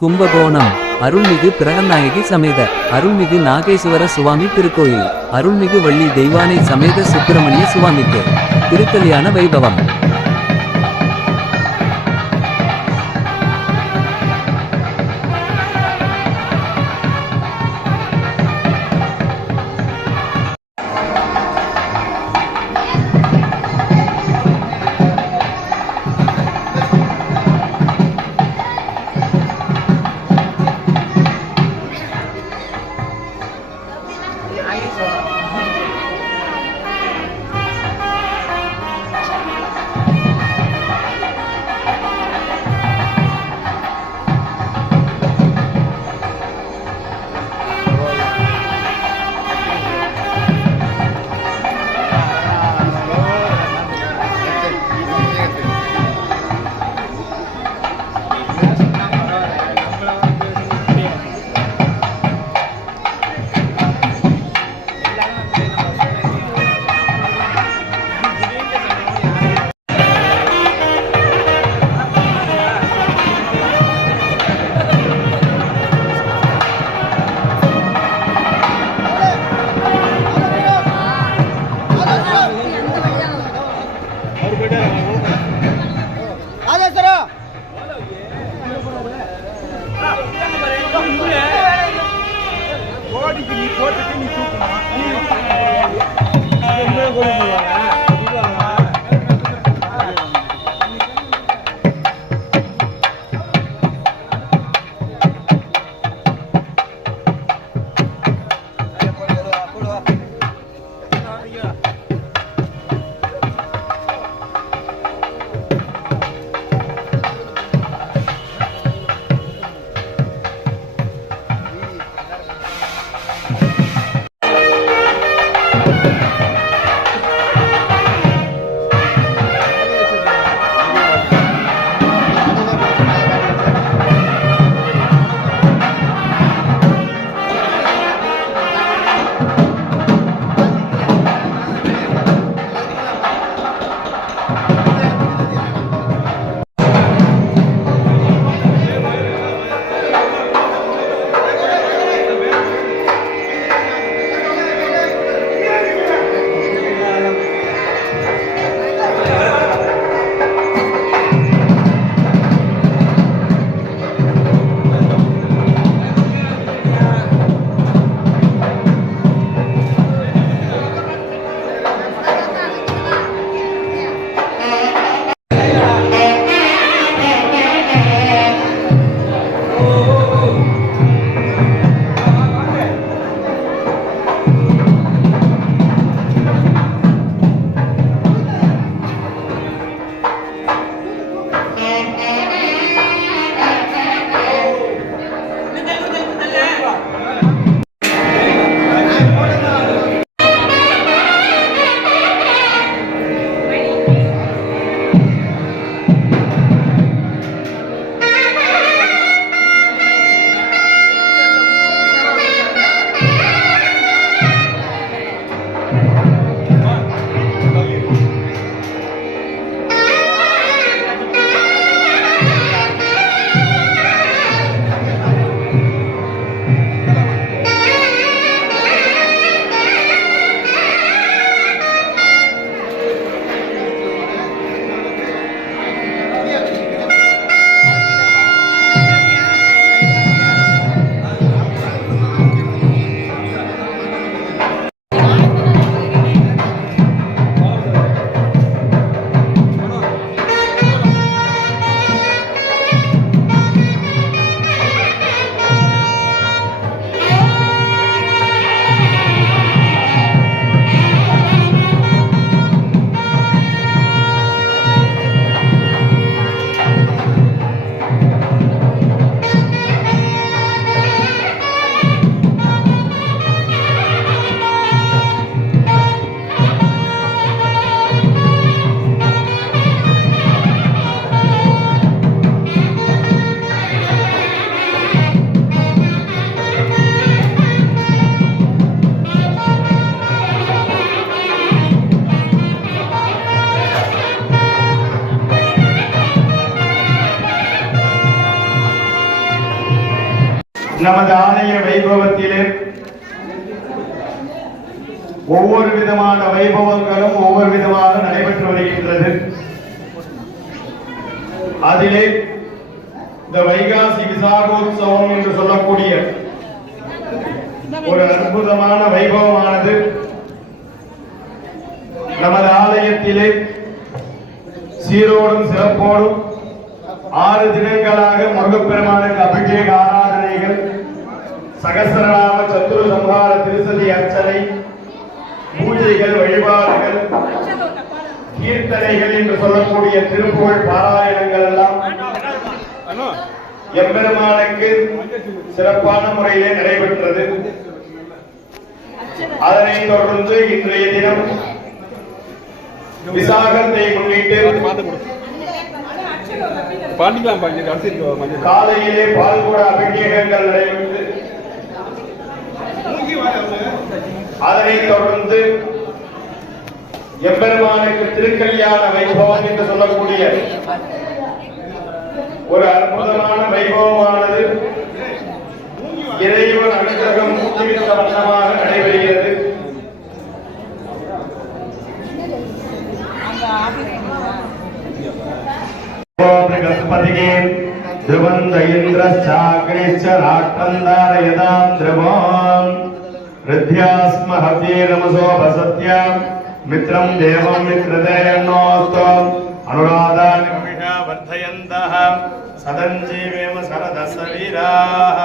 கும்பகோணம் அருள்மிகு பிரகநாயகி சமேத அருள்மிகு நாகேஸ்வர சுவாமி திருக்கோயில் அருள்மிகு வள்ளி தெய்வானை சமேத சுப்பிரமணிய சுவாமிக்கு திருக்கல்யாண வைபவம். நமது ஆலய வைபவத்திலே ஒவ்வொரு விதமான வைபவங்களும் ஒவ்வொரு விதமாக நடைபெற்று வருகின்றது. அதிலே இந்த வைகாசி விசாகோத்சவம் என்று சொல்லக்கூடிய ஒரு அற்புதமான வைபவமானது நமது ஆலயத்திலே சீரோடும் சிறப்போடும் 6 தினங்களாக முருகப்பெருமானுக்கு அபிஷேக ஆராதனைகள், சகஸ்ரநாம சத்துரு சம்ஹார திருசதி அர்ச்சனை, பூஜைகள், வழிபாடுகள், கீர்த்தனைகள் என்று சொல்லக்கூடிய திருப்புகழ் பாராயணங்கள் எல்லாம் எம்பெருமானுக்கு சிறப்பான முறையிலே நடைபெற்றது. அதனைத் தொடர்ந்து இன்றைய தினம் விசாகத்தை முன்னிட்டு காலையிலே பால்கூட அபிஷேகங்கள் நடைபெற்று அதனைத் தொடர்ந்து எம்பெருமானுக்கு திருக்கல்யாண வைபவம் என்று சொல்லக்கூடிய ஒரு அற்புதமான வைபவமானது இறைவன் அனுகிரகம் ஊக்குவித்த வண்ணமாக நடைபெறுகிறது. ध्रुवन्त इन्द्रश्चाग्निश्च राष्ट्रन्दारयदां ध्रुवम् हृद्यास्म हव्येरमसोपसत्या मित्रं देवं मित्रदेयन्नोऽस्तु अनुराधानिमिषा वर्धयन्तः सदञ्जीवेम सरदसवीराः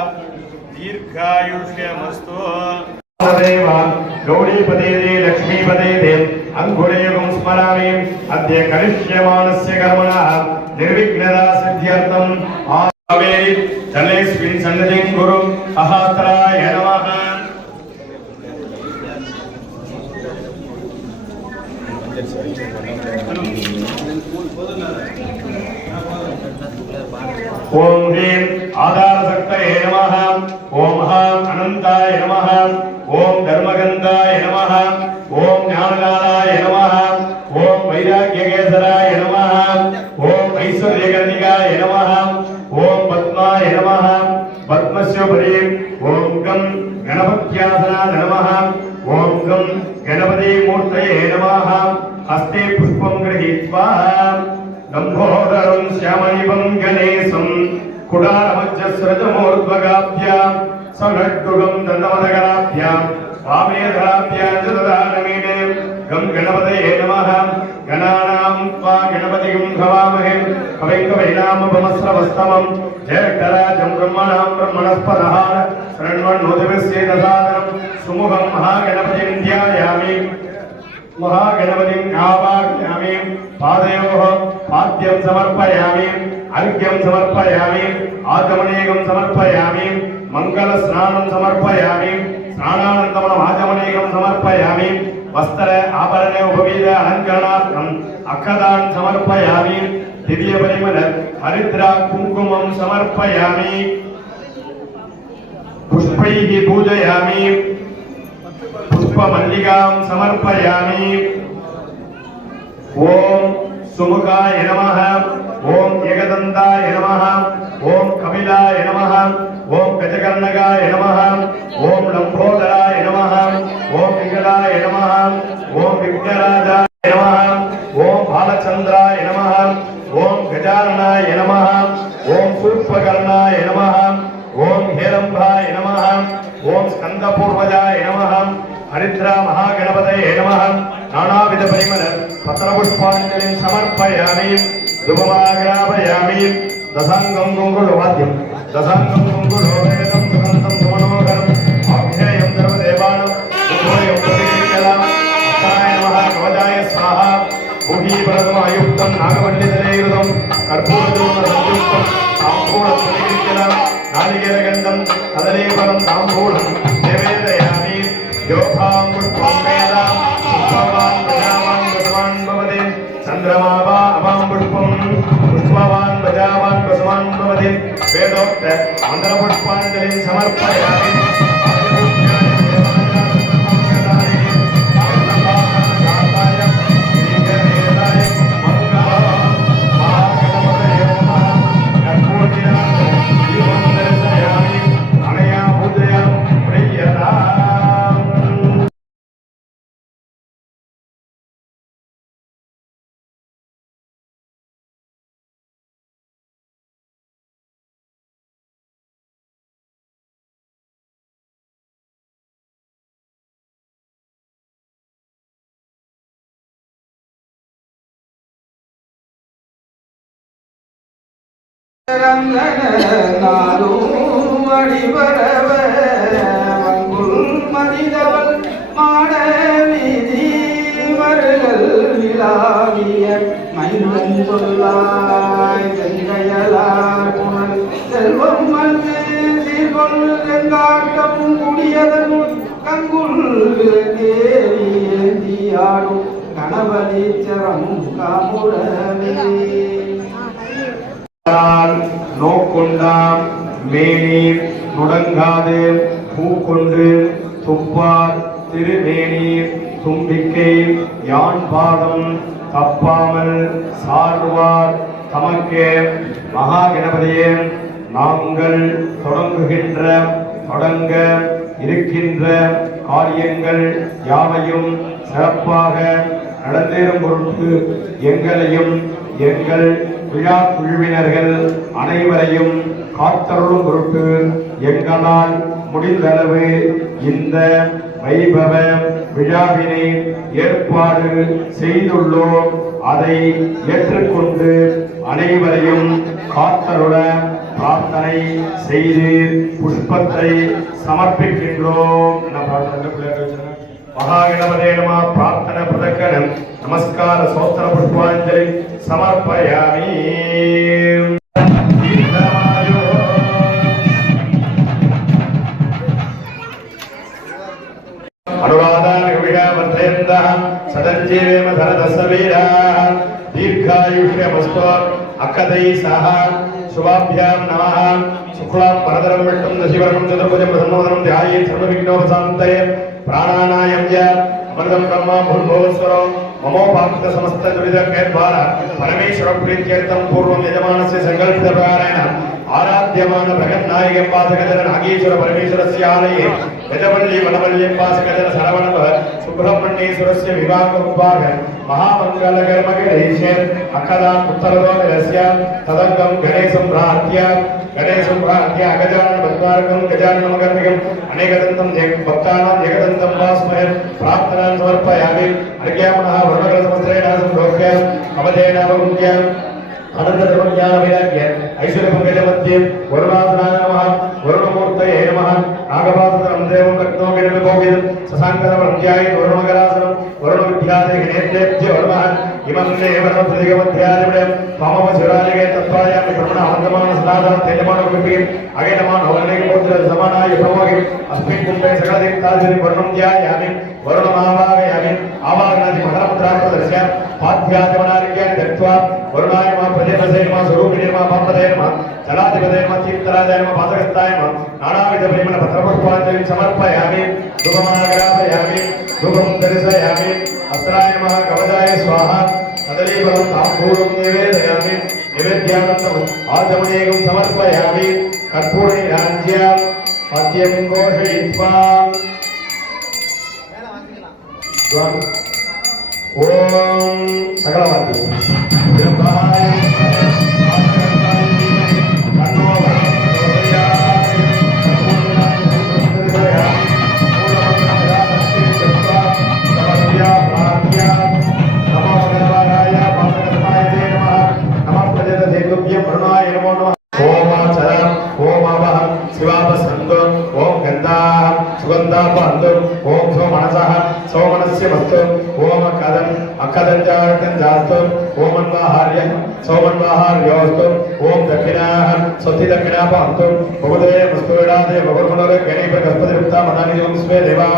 दीर्घायुष्यमस्तु गौरीपदे लक्ष्मीपदे अंगुलेयं स्मरामि अद्य करिष्यमाणस्य कर्मणः निर्विघ्नता सिद्ध्यर्थम् आवेरि जलेस्मिन् सन्निधिं गुरु अहात्राय नमः। ओम ह्रीं आधारशक्तये नमः। ओम हां अनंताय नमः। ओम धर्मगंधाय नमः। ओम ज्ञानकालाय नमः। ओम वैराग्यकेसराय नमः। ओम ऐश्वर्यगणिकाय नमः। ओम पद्माय नमः। पद्मस्योपरि ओम गं गणपत्यासनाय नमः। ओम गं गणपतिमूर्तये नमः। हस्ते पुष्पं गृहीत्वा लंबोदरं श्यामनिभं गणेशं कुडारमज्जस्रजमूर्ध्वगाभ्यां सनड्डुगं दण्डवदगराभ्यां वामेधराभ्यां च ददानमीने गं गणपतये नमः। गणानां त्वा गणपतिं हवामहे कविं कवीनामुपमस्रवस्तमं ज्येष्ठराजं ब्रह्मणां ब्रह्मणस्पदः शृण्वन्नोतिभिस्सेदसादनं सुमुखं महागणपतिं ध्यायामि। महागणपतिं आवाहयामि। पादयोः पाद्यं समर्पयामि। अर्घ्यं समर्पयामि। आचमनीयं समर्पयामि। मङ्गलस्नानं समर्पयामि। स्नानानन्तरम् आचमनीयं समर्पयामि। वस्त्र आभरण उपवीत अलङ्करणार्थम् अक्षतान् समर्पयामि। दिव्यपरिमल हरिद्रा कुङ्कुमं समर्पयामि। पुष्पैः पूजयामि। पुष्पमल्लिकां समर्पयामि। ओम सुमुखाय नमः। ओम एकदन्ताय नमः। ओम कपिलाय नमः। ओम गजकर्णकाय नमः। ओम लंबोदराय नमः। ओम विकलाय नमः। ओम विघ्नराजाय नमः। ओम बालचंद्राय नमः। ओम गजाननाय नमः। ओम सूर्पकर्णाय नमः। ओम हेरंभाय नमः। ओम स्कंदपूर्वजाय नमः। हरिद्रा महागणपतये नमः। नानाविध परिमल पत्रपुष्पाञ्जलिं समर्पयामि। धूपमाग्रापयामि। दशांगं गुंगुलवाद्यं दशांगं गुंगुलोपेतं सुगन्धं सुमनोहरम् आख्यायं सर्वदेवानां उभयं प्रतिकीर्तयामि। अष्टाय नमः। कवचाय स्वाहा। भूमिपरमायुक्तं नागमण्डितलेयुतं कर्पूरजूर्णसंयुक्तं ताम्बूलं प्रतिकीर्तयामि। नारिकेलगन्धं कदलीफलं ताम्बूलं निवेदयामि। योगां पुष्पं वेदां पुष्पवान् प्रजावान् वसवान् भवति। चन्द्रमा वा अवां पुष्पं पुष्पवान् प्रजावान् वसवान् भवति। वेदोक्त मन्त्रपुष्पाञ्जलिं समर्पयामि। अनया மனிதவள் மாடவீதி மருகள் விழாவிய மைந்தன் சொல்லாய் வெங்கையலார் புனல் செல்வம் வந்து சீர்கொள் செங்காட்டம் குடியதன் கங்குள் ஏந்தியாடும் கணபதீச்சரம் காமுடவே நோக்கொண்டாம் மேனீர் நுடங்காது பூக்கொண்டு துப்பார் திருமேனீர் தும்பிக்கை யான் பாதம் தப்பாமல் சார்வார் தமக்கே மகா கணபதியே நாங்கள் தொடங்க இருக்கின்ற காரியங்கள் யாவையும் சிறப்பாக நடந்தேறும் பொருட்டு எங்களையும் எங்கள் விழா குழுவினர்கள் அனைவரையும் காத்தருளும் பொருட்டு எங்களால் முடிந்தளவு இந்த வைபவ விழாவினை ஏற்பாடு செய்துள்ளோம். அதை ஏற்றுக்கொண்டு அனைவரையும் காத்தருள பிரார்த்தனை செய்து புஷ்பத்தை சமர்ப்பிக்கின்றோம். மகாகணபதே நம பிரார்த்தன பிரதக்கரம் நமஸ்கார சோத்திர புஷ்பாஞ்சலி சமர்ப்பயாமி. सदंजीवेम धरदसवीरा दीर्घायुष्यमस्तु अक्कदै सह शुभाभ्यां नमः. शुक्लां परदरं विष्णुं दशिवर्णं चतुर्भुजं प्रसन्नवदनं ध्यायेत् सर्वविघ्नोपशान्तये. प्राणानायं च अमृतं ब्रह्म भूर्भुवस्वरो ममोपाकृत समस्त दुरितद्वारा परमेश्वर प्रीत्यर्थं पूर्वं यजमानस्य संकल्पित प्रकारेण आराध्यमान भगन्नायकं वासगजन नागेश्वर परमेश्वरस्य आलये गजवल्ली वनवल्लीं वासगजन सरवणव सुब्रह्मण्येश्वरस्य विवाहोपाग महामङ्गलकर्मकरेश्य अकदा उत्तरदोदरस्य तदङ्गं गणेशं प्रार्थ्य अगजानन भक्तारकं गजाननमकर्मिकं अनेकदन्तं भक्तानां एकदन्तं वास्महे प्रार्थनां समर्पयामि. अर्घ्यामनः वरुणकलसमस्त्रेण सम्प्रोक्ष्य अवधेन अवमुख्य अनन्तधर्मज्ञानवैराग्य ऐश्वर्यपङ्कजमध्ये वरुणासनाय नमः. वरुणमूर्तये नमः. नागपासनं देवं रत्नोगिरविभोगितं शशाङ्करवन्द्याय वरुणमकरासनं वरुणविद्यादे गणेभ्यो नमः. इमं देवनप्रतिगमध्यादिवयं पामवशिरालिगे तत्त्वायामि ब्रह्मणानन्दमान सदाधार तेजमानविपिं अगेनमान अवलेकपुत्र समानाय प्रमोगे अस्मिन् कुम्भे सकलदेवतादिं वर्णं ध्यायामि. वरुणमावाहयामि. आवाहनादि मकरमुद्राप्रदर्श्य पाद्यादिवनारिज्ञानि दत्त्वा वरुणाय नमः प्रजेपसे नमः स्वरूपिणे नमः पापदे नमः जलाधिपते नमः चित्तराजाय नमः पादकस्ताय नमः नानाविधपरिमल पत्रपुष्पाञ्जलिं समर्पयामि. धूपमाग्रापयामि. धूपं दर्शयामि. अस्त्राय नमः कवचाय स्वाहा. कदलीफलं ताम्बूलं निवेदयामि. निवेद्यानन्तरम् आचमनीयं समर्पयामि. कर्पूरनिराज्य पद्यं घोषयित्वा ओम सकलवाद्य ओम सोमनसः सोमनस्य मस्तु ओम अकदं अकदंजार्कं जास्तु ओम अन्वाहार्य सोमन्वाहार्योस्तु ओम दक्षिणाः स्वस्ति दक्षिणा पान्तु भगवते मस्तुरादे भगवन्मनोरे गणेश गणपतिरुक्ता मदानि ओम स्वे देवा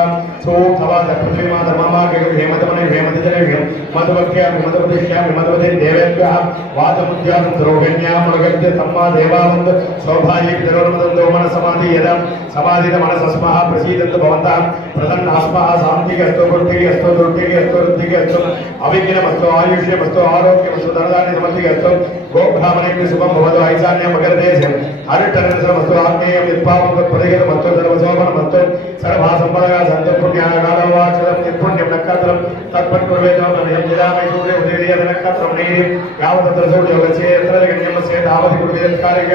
सो थवा दक्षिणी माता ममा के हेमतमने हेमतिजने मधुवक्ष्या मधुवदिष्या मधुवदे देवेभ्यः वाचमुद्यां द्रोहिण्यां मृगस्य सम्मा देवावन्द सौभाग्य विदरोमदो मन समाधि यदा समाधित मनसस्मः प्रसीदन्तु भवन्तः प्रसन्नास्मः शान्तिरस्तु पुष्टिरस्तु दुर्टिरस्तु रुद्धिरस्तु अविघ्नमस्तु आयुष्यमस्तु आरोग्यमस्तु धनधान्य समृद्धिरस्तु गोब्राह्मणेभ्यः शुभं भवतु ऐशान्य मकरदेशे हरितरसमस्तु आग्नेयं यत्पावं तत्प्रतिगतमस्तु सर्वशोभनमस्तु सर्वासम्पदगा सन्तु पुण्यागाढवाचलं निर्पुण्यं नक्षत्रं तत्पत्कुर्वेदो नमयं यदामि सूर्य उदयेद नक्षत्रं नैरिं यावतत्र सूर्योगस्य यत्र गण्यमस्य तावति कुर्वेदकारिक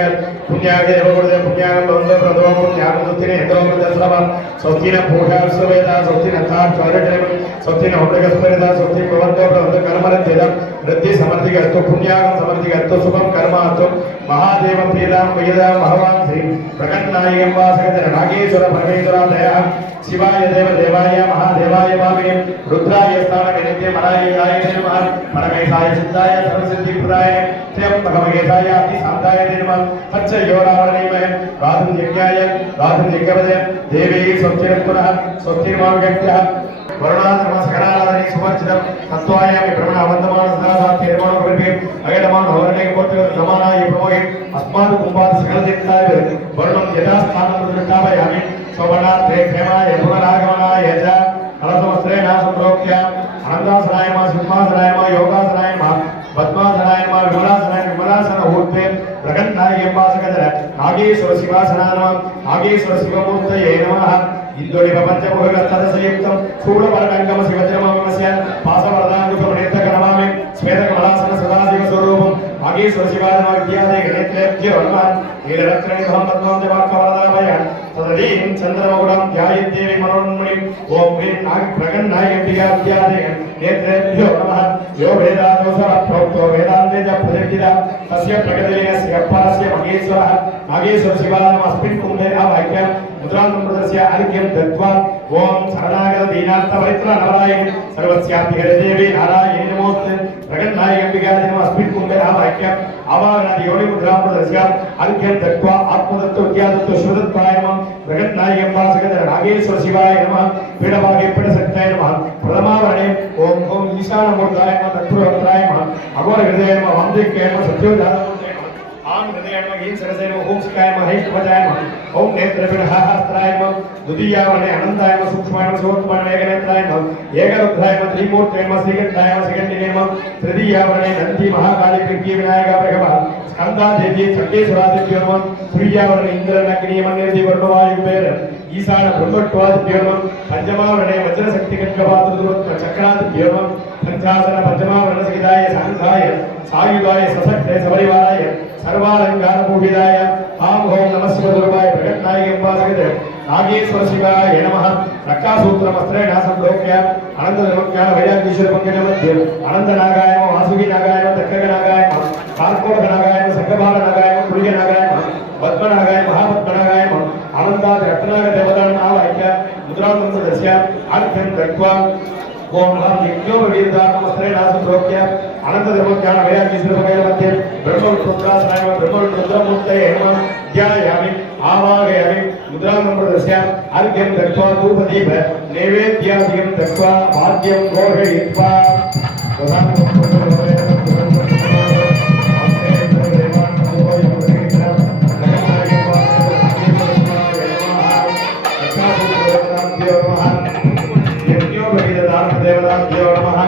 पुण्यागे एव कुर्वे पुण्यागं बन्धो प्रदो पुण्यागं सुत्तिने हेतो प्रदस्रव स्वस्तिन पूषा सुवेदा स्वस्तिन ताक्षरजनं स्वस्ति नवग्रहस्परिदा स्वस्ति भवन्तो भवन्तु कर्मरद्धिदं वृद्धि समर्थिकस्तु पुण्यागं समर्थिकस्तु शुभं कर्मास्तु महादेव प्रियदां प्रियदां भगवान् श्री प्रकटनायकं वासगत नागेश्वर परमेश्वरादयः शिवाय देव देवाय महादेवाय वामे रुद्राय स्थानगणिते मनायाय नमः परमेशाय सिद्धाय सर्वसिद्धिप्रदाय त्र्यंबकमहेशाय अतिशान्ताय नमः पच्चयोरावरणीमय राधुं यज्ञवदे देवी स्वस्तिर्पुनः स्वस्तिर्मार्गक्यः वरुणाधर्म सकलाराधने सुवर्जितं तत्त्वायामि ब्रह्मण अवन्दमान सदासात्य निर्माण कल्पे अगतमान हवरणे कोट्य समानाय प्रमोहि अस्मात् कुम्भात् सकलदिक्काय वर्णं यथा स्थानं प्रतिष्ठापयामि शोभनार्थे क्षेमाय पुनरागमनाय च कलशवस्त्रेण सम्प्रोक्ष्य आनन्दासनाय मा सिंहासनाय मा योगासनाय मा पद्मासनाय मा विमलासन ऊर्ध्वे प्रकटनायकं वासगत नागेश्वर शिवासनाय नागेश्वर शिवमूर्तये नमः इंदोरी पंचमुखस्तदसयुक्तं शूलपर्णंगम शिवजनमस्य पासवरदांकुशमनेत्रकनमामि श्वेतकमलासन सदाशिव स्वरूपं नागेश्वर शिवाय विद्यादे गणेत्रेभ्यो नमः नीलरत्ननिधं पद्मं जवाकवरदाभय तदलीं चन्द्रमकुटं ध्यायन्देवी मनोन्मणिं ओं ह्रीं प्रगन्नायकविद्यादे नेत्रेभ्यो नमः यो वेदादोषरप्रोक्तो वेदान्ते च प्रतिष्ठितः तस्य प्रगतिलीनस्य परस्य महेश्वरः नागेश्वर शिवाय अस्मिन् कुम्भे आवाह्य मुद्रान्तं प्रदर्श्य अर्घ्यं दत्त्वा ओम शरणागत दीनार्थ परित्र नवरायण सर्वस्याप्तिहरे देवी नारायणी नमोस्ते प्रगन्नायकं विगादिनम अस्मिन् कुम्भे आवाह्य आवाहनादि योनि मुद्रां प्रदर्श्य अर्घ्यं दत्त्वा आत्मदत्तो विद्यादत्तो शिवदत्ताय नमः प्रगन्नायकं वासगत नागेश्वर शिवाय नमः पीडभागे पीडशक्ताय नमः प्रथमावरणे ओम ईशानमूर्ताय नमः तत्पुरवक्त्राय नमः अघोर हृदयाय नमः वामदिक्काय नमः सत्योजाताय आम हृदयाय नमः ईं सरसाय नमः ओम शिखाय नमः हैष्ठवजाय नमः ओम नेत्रपिंडहास्त्राय नमः द्वितीयावरणे अनंताय नमः सूक्ष्माय नमः सूक्ष्माय नमः एकनेत्राय नमः एकरुद्राय नमः त्रिमूर्तये नमः श्रीकंठाय नमः श्रीकंठिने नमः तृतीयावरणे नंदी महाकाली पिंकी विनायक प्रभव स्कंदा देवी चंडेश्वरादिभ्यो नमः तृतीयावरणे इंद्रनग्नि मन्यति वर्णवायुपेर ईशान ब्रह्मत्वादिभ्यो नमः पंचमावरणे वज्रशक्ति खड्गपात्रदुर्ग चक्रादिभ्यो नमः पंचासन पंचमावरण सहिताय सांघाय सायुधाय सशक्ते सपरिवाराय सर्वालंकार पूजिताय आम ओम नमः शिवदुर्गाय प्रकटनायकं वासगत नागेश्वर शिवाय नमः रक्षासूत्रमस्त्रेण संप्रोक्ष्य अनन्तधर्मज्ञान वैराग्येश्वर पंकजमध्ये अनन्तनागाय नमः वासुकीनागाय नमः तक्षकनागाय नमः कार्कोटकनागाय नमः संगभागनागाय नमः कुलिकनागाय नमः पद्मनागाय महापद्मनागाय नमः अनन्तात् रत्नाग देवतानां आवाह्य मुद्रां प्रदर्श्य अर्घ्यं दत्त्वा ओम नमः यज्ञोपवीतात्मस्त्रेण संप्रोक्ष्य अनन्तधर्मज्ञान वैराग्येश्वर पंकजमध्ये ब्रह्मरुद्रासनाय नमः ब्रह्मरुद्रमूर्तये नमः ध्यायामि आवाहयामि मुद्रां प्रदर्श्य अर्घ्यं दत्त्वा धूपदीप नैवेद्यादिकं दत्त्वा वाद्यं घोषयित्वा देवताभ्यो नमः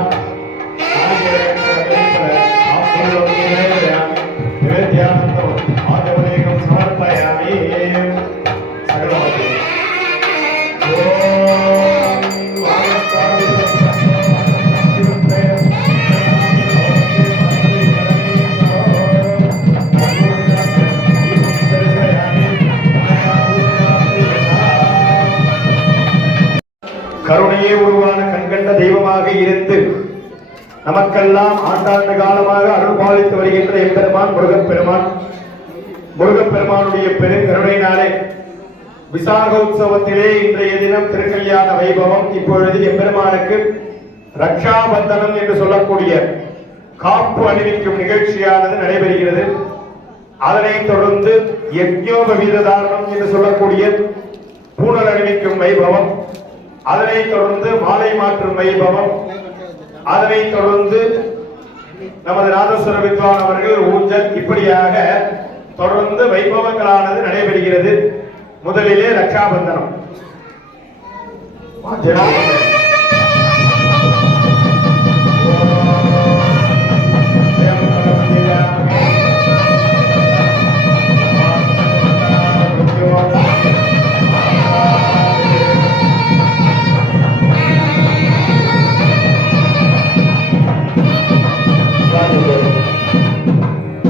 आत्मनेकं समर्पयामि सकलमस्तु கருணையே உருவான கண்கண்ட தெய்வமாக இருந்து நமக்கெல்லாம் ஆண்டாண்டு காலமாக அருள் பாலித்து வருகின்ற எம்பெருமான் முருகப்பெருமானுடைய பெருங்கருணையினாலே விசாக உற்சவத்திலே இன்றைய தினம் திருக்கல்யாண வைபவம். இப்பொழுது எம்பெருமானுக்கு ரக்ஷாபந்தனம் என்று சொல்லக்கூடிய காப்பு அணிவிக்கும் நிகழ்ச்சியானது நடைபெறுகிறது. அதனைத் தொடர்ந்து யஜ்ஞோபவீத தாரணம் என்று சொல்லக்கூடிய பூணல் அணிவிக்கும் வைபவம், அதனைத் தொடர்ந்து மாலை மாற்றும் வைபவம், அதனைத் தொடர்ந்து நமது நாதஸ்வர வித்வான் அவர்கள் ஊஞ்சல், இப்படியாக தொடர்ந்து வைபவங்களானது நடைபெறுகிறது. முதலிலே ரக்ஷாபந்தனம்.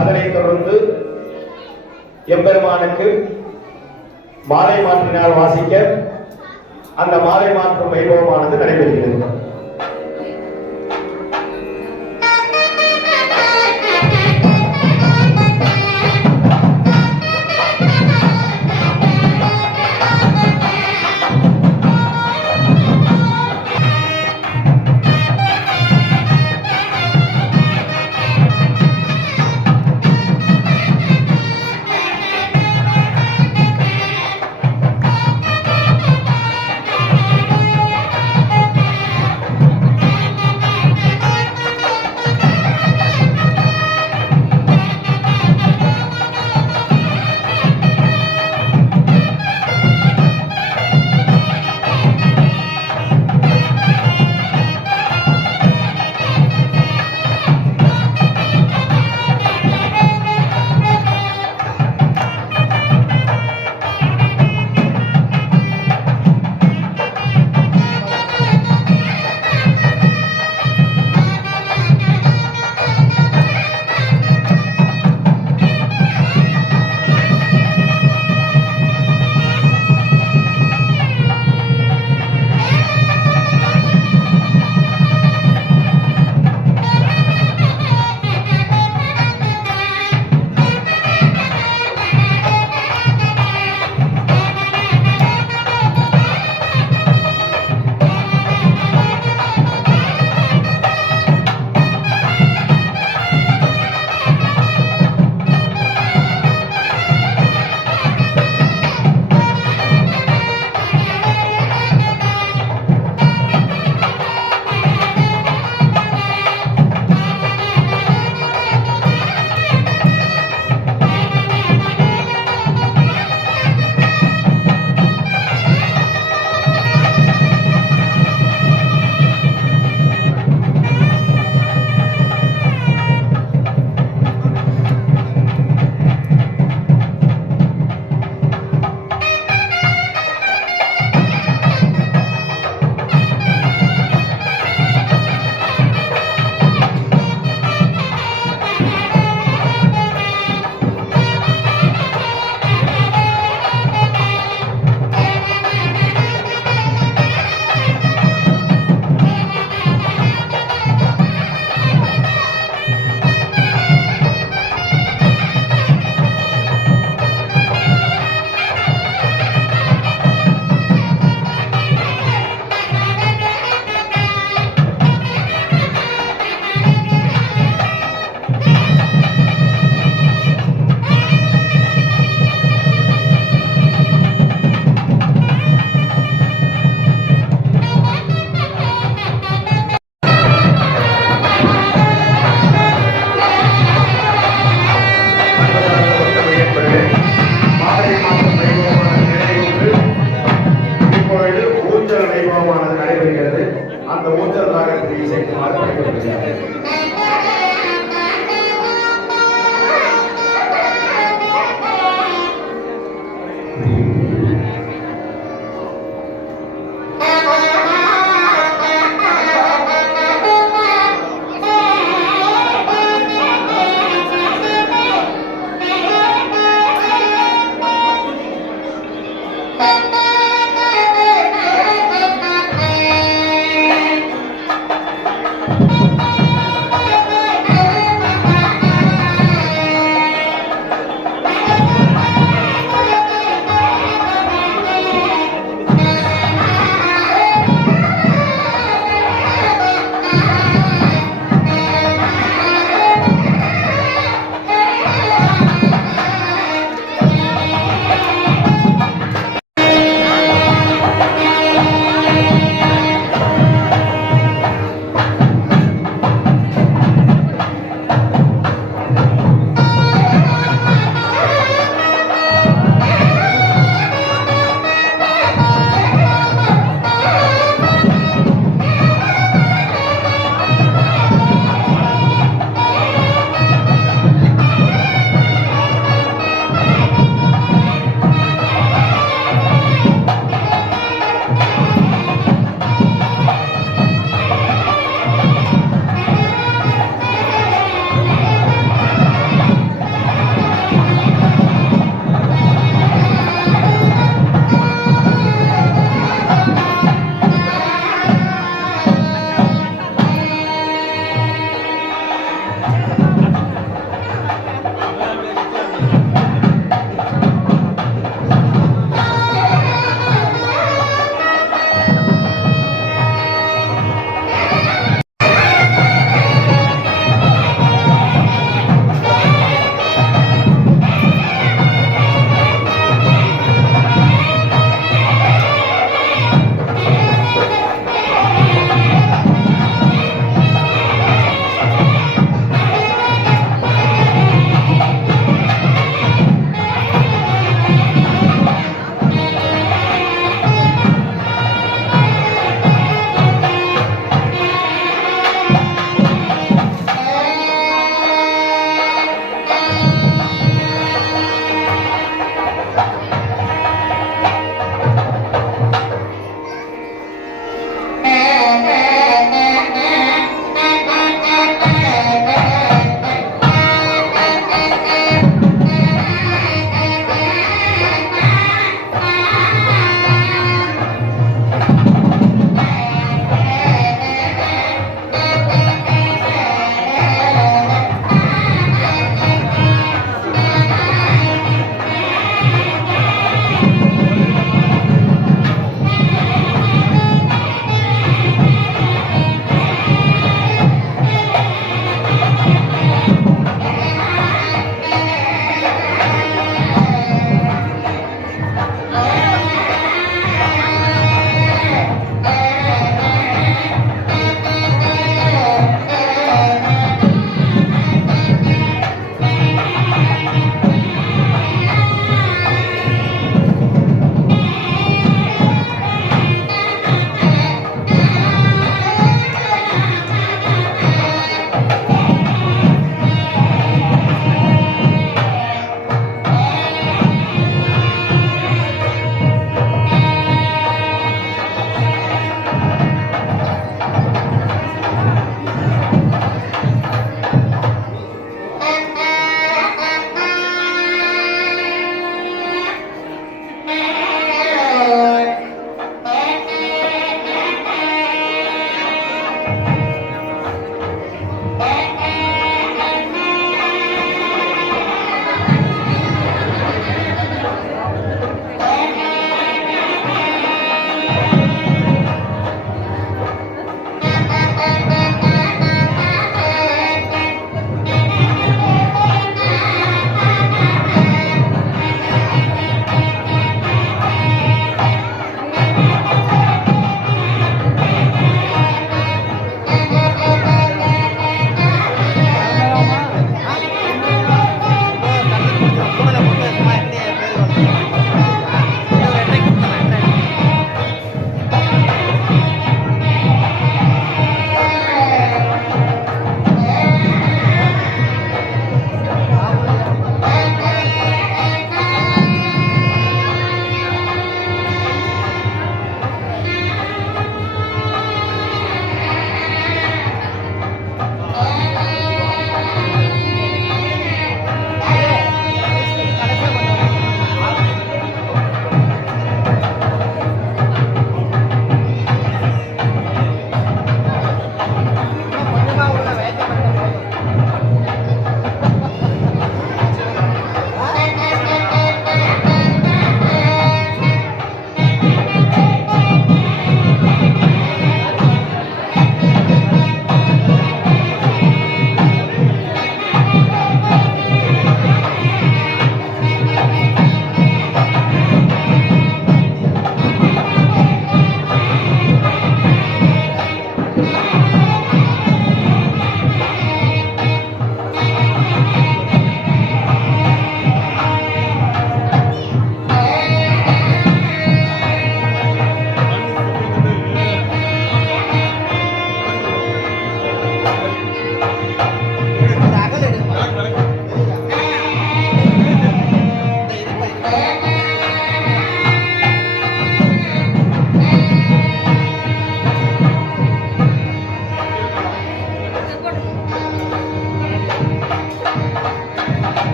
அதனைத் தொடர்ந்து எம்பெருமானுக்கு மாலை மாற்றினால் வாசிக்க அந்த மாலை மாற்றும் வைபவமானது நடைபெறுகிறது. அந்த ஊஞ்சல் ராகத்தை இசைக்குமாறு படைக்கப்படுகிறார்.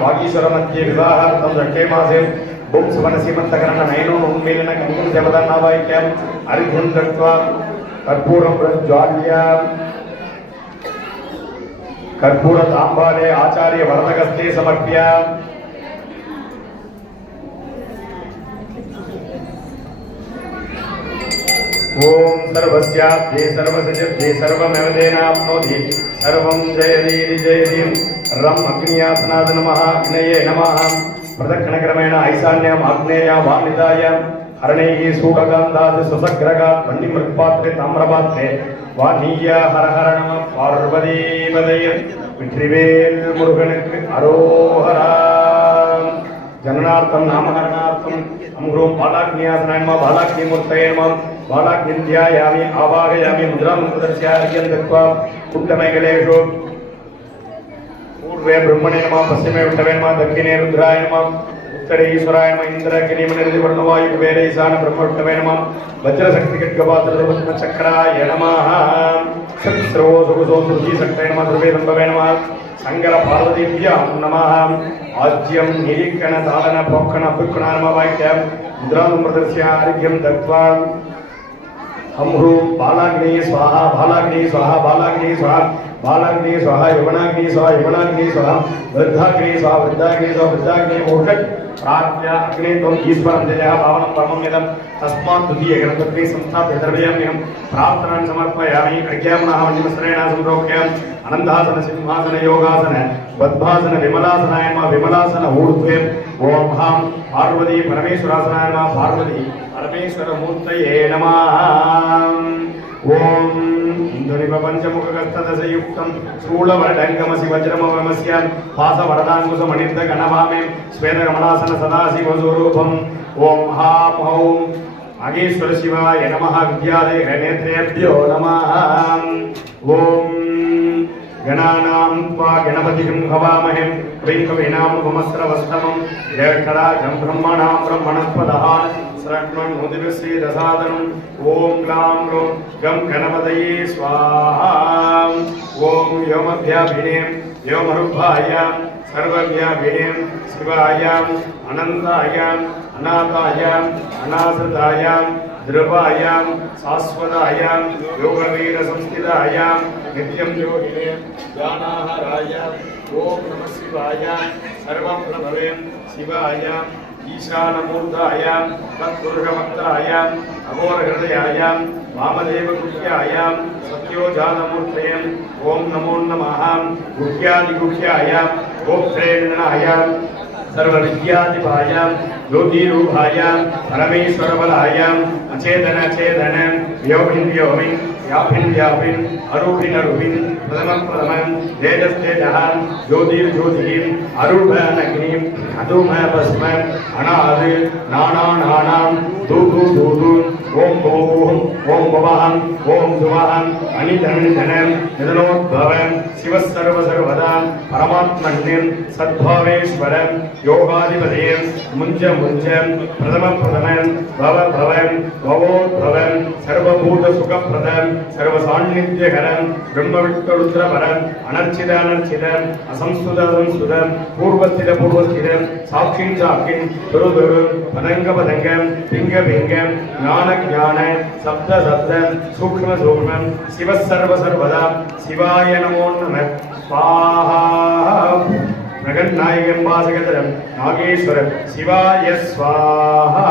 वागीश्वर मध्ये विवाहार्थं षष्ठे मासे बुं सुवर्णसीमन्तकरण नयनोन उन्मीलन कंकुम देवदानावाक्यं अर्घ्यं दत्त्वा कर्पूरं प्रज्वाल्य कर्पूर तांबाले आचार्य वरदगस्ते समर्प्य ओम सर्वस्याब्धे सर्वसजब्धे सर्वमेवदेनाप्नोति सर्वं जयति जयति रम अग्नियासनाद नमः अग्नये नमः प्रदक्षिणक्रमेण ऐशान्यम् आग्नेय वामिदाय हरणैः सूडगान्धात् सुसग्रगात् वह्निमृत्पात्रे ताम्रपात्रे वाणीय हर हर नमः पार्वतीपतये विठ्ठिवेल मुरुगनुक्कु अरोहरा जननार्थं नामकरणार्थं अमृं बालाग्नियासनाय नमः बालाग्निमूर्तये नमः बालाग्निध्यायामि आवाहयामि मुद्रां प्रदर्शयार्घ्यं दत्त्वा कुण्डमेखलेषु पूर्वे ब्रह्मणे नमः पश्चिमे विष्णवे नमः दक्षिणे रुद्राय नमः उत्तरे ईश्वराय नमः इन्द्रगिरिमनिर्दिवर्णवायुर्वेदे ईशान ब्रह्मविष्णवे नमः वज्रशक्तिखड्गपात्रचक्राय नमः सत्स्रवो सुगुसो सुरभिशक्तये नमः ध्रुवे नमः संगर पार्वतीभ्यां नमः आज्यं निरीक्षण तालन पोक्षण अपुक्षण नमः वाक्यं मुद्रां प्रदर्शयार्घ्यं दत्त्वा हमहु बालाग्नि स्वाहा बालाग्नि स्वाहा बालाग्नि स्वाहा बालाग्नि स्वाहा यवनाग्नि स्वाहा यवनाग्नि स्वाहा वृद्धाग्नि स्वाहा वृद्धाग्नि स्वाहा वृद्धाग्नि मोक्षत् प्राप्य अग्नि त्वं ईश्वरं जयः पावनं परमं यदं तस्मात् द्वितीय गणपति संस्थाप्य द्रव्यम्यहं प्रार्थनां समर्पयामि अर्घ्यं वस्त्रेण संप्रोक्ष्य अनन्तासन सिंहासन योगासन पद्मासन विमलासनाय नमः विमलासन ऊर्ध्वे ओम हां पार्वती परमेश्वरासनाय नमः पार्वती परमेश्वर मूर्तये नमः ओम इंद्रनिभ पंचमुखगस्तदशयुक्तं शूलवरडङ्गमसि वज्रमवमस्य पासवरदाङ्कुशमणिर्द गणभामे श्वेतकमलासन सदाशिवस्वरूपम् ओम हां हौं नागेश्वर शिवाय नमः विद्यालय नेत्रेभ्यो नमः ओम गणानां त्वा गणपतिं हवामहे कविं कवीनां उपमस्रवस्तमं ज्येष्ठराजं ब्रह्मणां ब्रह्मणस्पदः ஸ்ரக்மன் முதிர்ஸ்ரீ ரசாதனம் ஓம் க்ளாம் க்ளூம் கம் கணபதயே ஸ்வாஹா ஓம் யோமத்யாபினேம் யோமருபாயாம் சர்வவ்யாபினேம் சிவாயாம் அனந்தாயாம் அநாதாயாம் அநாசதாயாம் ध्रुवायां शाश्वतायां योगवीर संस्थितायां नित्यं योगिने ज्ञानाहारायां ओम नमः शिवाय सर्वप्रभवे शिवायां ईशानमूर्तायां तत्पुरुषवक्त्रायां अघोरहृदयायां वामदेवगुह्यायां सत्योजानमूर्तये ओम नमो नमः गुह्यादिगुह्यायां गोप्त्रेणायां सर्वविद्याधिपायां ज्योतिरूपायां परमेश्वरबलायां अचेतन चेतन व्योमिन व्योमिन व्यापिन व्यापिन अरूपिन अरूपिन प्रथमं प्रथमं तेजस् तेजः ज्योतिर्ज्योतिः अरूपं अग्निं अधूमं भस्मं अनाद नाना नानां दूदू दूदू ओम भूः ओम भवः ओम सुवः अनिधनं धनं निधनोद्भवं शिवः सर्वदा परमात्मन्यं सद्भावेश्वरं योगाधिपतये मुञ्च मुञ्च प्रथमं प्रथमं भव भवं भवोद्भवं सर्वभूत सुखप्रदं सर्वसान्निध्यकरं ब्रह्मविष्णुरुद्रपरं अनर्चित अनर्चितं असंस्कृत असंस्कृतं पूर्वस्थित पूर्वस्थितं साक्षिं साक्षिं दुरु दुरु पदंग पदंगं पिंग पिंगं ज्ञान ज्ञान शब्द शब्द सूक्ष्म सूक्ष्म शिव सर्वदा शिवाय नमो नमः स्वाहा प्रगन्नायकं वासगतरं नागेश्वर शिवाय स्वाहा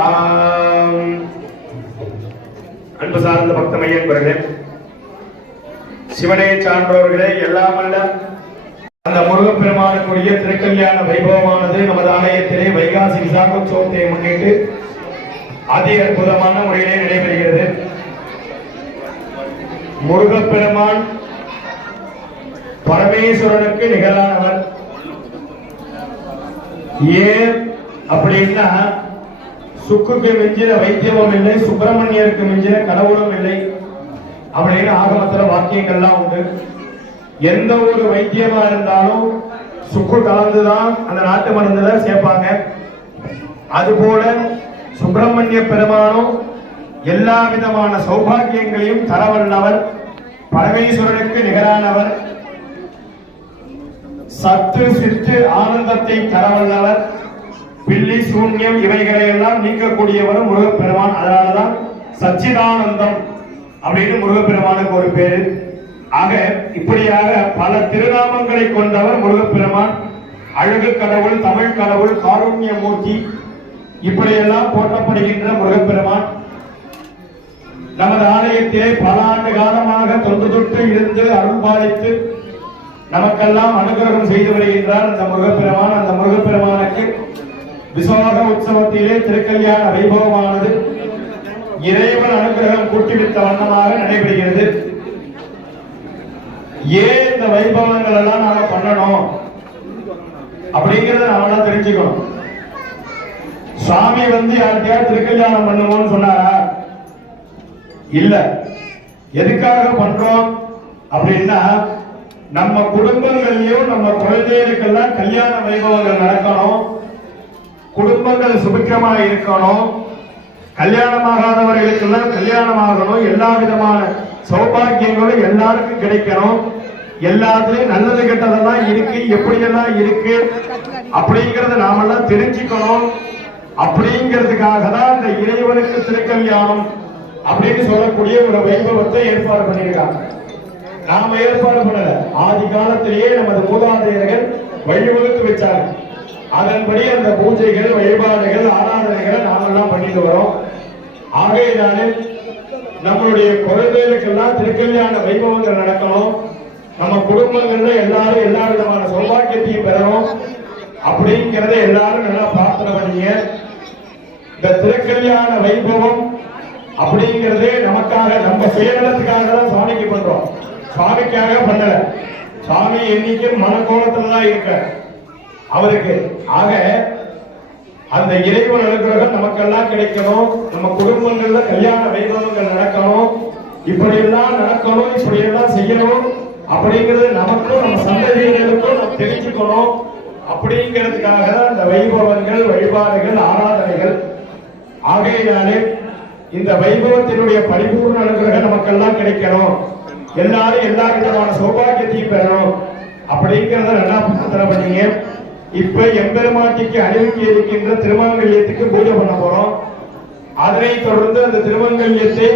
அன்பு சார்ந்த பக்தமையன்பர்களே, சிவனே சான்றோர்களே, எல்லாம் அல்ல அந்த முருகப்பெருமானுக்குரிய திருக்கல்யாண வைபவமானது நமது ஆலயத்திலே வைகாசி விசாகோத்சவத்தை முன்னிட்டு அதி அற்புதமான முறையிலே நடைபெறுகிறது. முருகப்பெருமான் பரமேஸ்வரனுக்கு நிகரானவர். ஏன் அப்படின்னா, சுக்குக்கு மிஞ்சின வைத்தியமும் இல்லை, சுப்பிரமணியருக்கு மிஞ்சின கடவுளும் இல்லை அப்படின்னு ஆகமத்துல வாக்கியங்கள்லாம் உண்டு. எந்த ஒரு வைத்தியமா இருந்தாலும் சுக்கு கலந்துதான் அந்த நாட்டு மருந்துல சேர்ப்பாங்க. அதுபோல சுப்பிரமணிய பெருமானும் எல்லா விதமான சௌபாகியங்களையும் தரவல்லவர், பரமேஸ்வரனுக்கு நிகரானவர், சத்து சித்து ஆனந்தத்தை தரவல்லவர், பில்லி சூன்யம் இவைகளை எல்லாம் நீக்கக்கூடியவர் முருகப்பெருமான். அதனாலதான் சச்சிதானந்தம் அப்படின்னு முருகப்பெருமானுக்கு ஒரு பேரு. ஆக இப்படியாக பல திருநாமங்களை கொண்டவர் முருகப்பெருமான். அழகு கடவுள், தமிழ் கடவுள், காருண்ய மூர்த்தி, இப்படியெல்லாம் போற்றப்படுகின்ற முருகப்பெருமான் நமது ஆலயத்திலே பல ஆண்டு காலமாக தொன்று தொட்டு இருந்து அருள் பாலித்து நமக்கெல்லாம் அனுகிரகம் செய்து வருகின்றார் அந்த முருகப்பெருமான். அந்த முருகப்பெருமானுக்கு விசாக உற்சவத்திலே திருக்கல்யாண வைபவமானது இறைவன் அனுகிரகம் கூட்டிவிட்ட வண்ணமாக நடைபெறுகிறது. ஏன் இந்த வைபவங்கள் எல்லாம் நாம பண்ணணும் அப்படிங்கறத நாம தெரிஞ்சுக்கணும். சுவாமி யார்கிட்டயா திருக்கல்யாணம் பண்ணுவோம்னு சொன்னாரா? இல்ல. எதுக்காக பண்றோம் அப்படின்னா, நம்ம குடும்பங்கள்லயும் நம்ம குழந்தைகளுக்கெல்லாம் கல்யாண வைபவங்கள் நடக்கணும், குடும்பங்கள் சுபிக்கமா இருக்கணும், கல்யாணமாகாதவர்களுக்கெல்லாம் கல்யாணம் ஆகணும், எல்லா விதமான சௌபாகியங்களும் எல்லாருக்கும் கிடைக்கணும், எல்லாத்துலயும் நல்லது கெட்டதெல்லாம் இருக்கு, எப்படியெல்லாம் இருக்கு அப்படிங்கறத நாமெல்லாம் தெரிஞ்சுக்கணும். அப்படிங்கிறதுக்காக தான் இந்த இறைவனுக்கு திருக்கல்யாணம் அப்படின்னு சொல்லக்கூடிய ஒரு வைபவத்தை ஏற்பாடு பண்ணியிருக்காங்க. நாம ஏற்பாடு பண்ணல, ஆதி காலத்திலேயே நமது மூதாதையர்கள் வழிவகுத்து வச்சாங்க. அதன்படி அந்த பூஜைகள், வழிபாடுகள், ஆராதனைகளை நாமெல்லாம் பண்ணிட்டு வரோம். ஆகையினாலே நம்மளுடைய குழந்தைகளுக்கெல்லாம் திருக்கல்யாண வைபவங்கள் நடக்கணும், நம்ம குடும்பங்கள்ல எல்லாரும் எல்லா விதமான சௌபாகியத்தையும் பெறணும் அப்படிங்கிறத எல்லாரும் நல்லா பிரார்த்தனை பண்ணீங்க. இந்த திருக்கல்யாண வைபவம் அப்படிங்கிறதே நமக்காக, நம்ம சுயநலத்துக்காக தான் சுவாமிக்கு பண்றோம், சுவாமிக்காக பண்ணல. சுவாமி என்னைக்கும் மனக்கோலத்துல தான் இருக்க அவருக்கு. ஆக அந்த இறைவன் அனுகிரகம் நமக்கெல்லாம் கிடைக்கணும், நம்ம குடும்பங்கள்ல கல்யாண வைபவங்கள் நடக்கணும், இப்படியெல்லாம் நடக்கணும், இப்படியெல்லாம் செய்யணும் அப்படிங்கிறது நமக்கும் நம்ம சந்ததியினருக்கும் நம்ம தெரிஞ்சுக்கணும். அப்படிங்கிறதுக்காக தான் இந்த வைபவங்கள், வழிபாடுகள், ஆராதனைகள் ஆகையினாலே இந்த வைபவத்தினுடைய பரிபூர்ண அனுகிரகம் நமக்கெல்லாம் கிடைக்கணும், எல்லாரும் எல்லா விதமான சௌபாகியத்தையும் பெறணும் அப்படிங்கிறத நல்லா பிரார்த்தனை பண்ணீங்க. இப்ப எம்பெருமாட்டிக்கு அணிவிக்க இருக்கின்ற திருமங்கல்யத்துக்கு பூஜை பண்ண போறோம். அதனை தொடர்ந்து அந்த திருமங்கல்யத்தை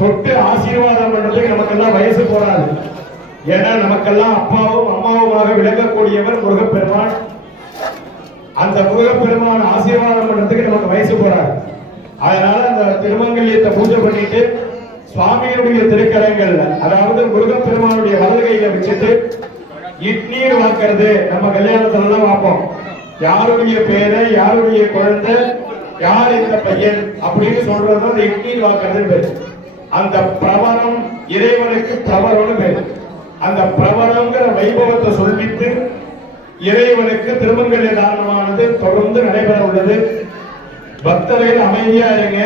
தொட்டு ஆசீர்வாதம் பண்றதுக்கு நமக்கெல்லாம் வயசு போறாது. ஏன்னா நமக்கெல்லாம் அப்பாவும் அம்மாவுமாக விளங்கக்கூடியவர் முருகப்பெருமான். அந்த முருகப்பெருமான் ஆசீர்வாதம் பண்றதுக்கு நமக்கு வயசு போறாது. அதனால அந்த திருமங்கல்யத்தை பூஜை பண்ணிட்டு சுவாமியுடைய திருக்கரங்கள்ல, அதாவது முருகப்பெருமானுடைய வலது கையில வச்சுட்டு இட்நீர் வாக்குறது. நம்ம கல்யாணத்துல எல்லாம் பார்ப்போம், யாருடைய பேரு, யாருடைய குழந்தை, யார் இந்த பையன் அப்படின்னு சொல்றது அந்த இட்நீர் வாக்குறது பேரு. அந்த பிரவரம் இறைவனுக்கு பிரவரம்னு பேரு. அந்த பிரவரங்கிற வைபவத்தை சொல்லிட்டு இறைவனுக்கு திருமங்கல்ய தாரணமானது தொடர்ந்து நடைபெற உள்ளது. பக்தர்கள் அமைதியா இருங்க.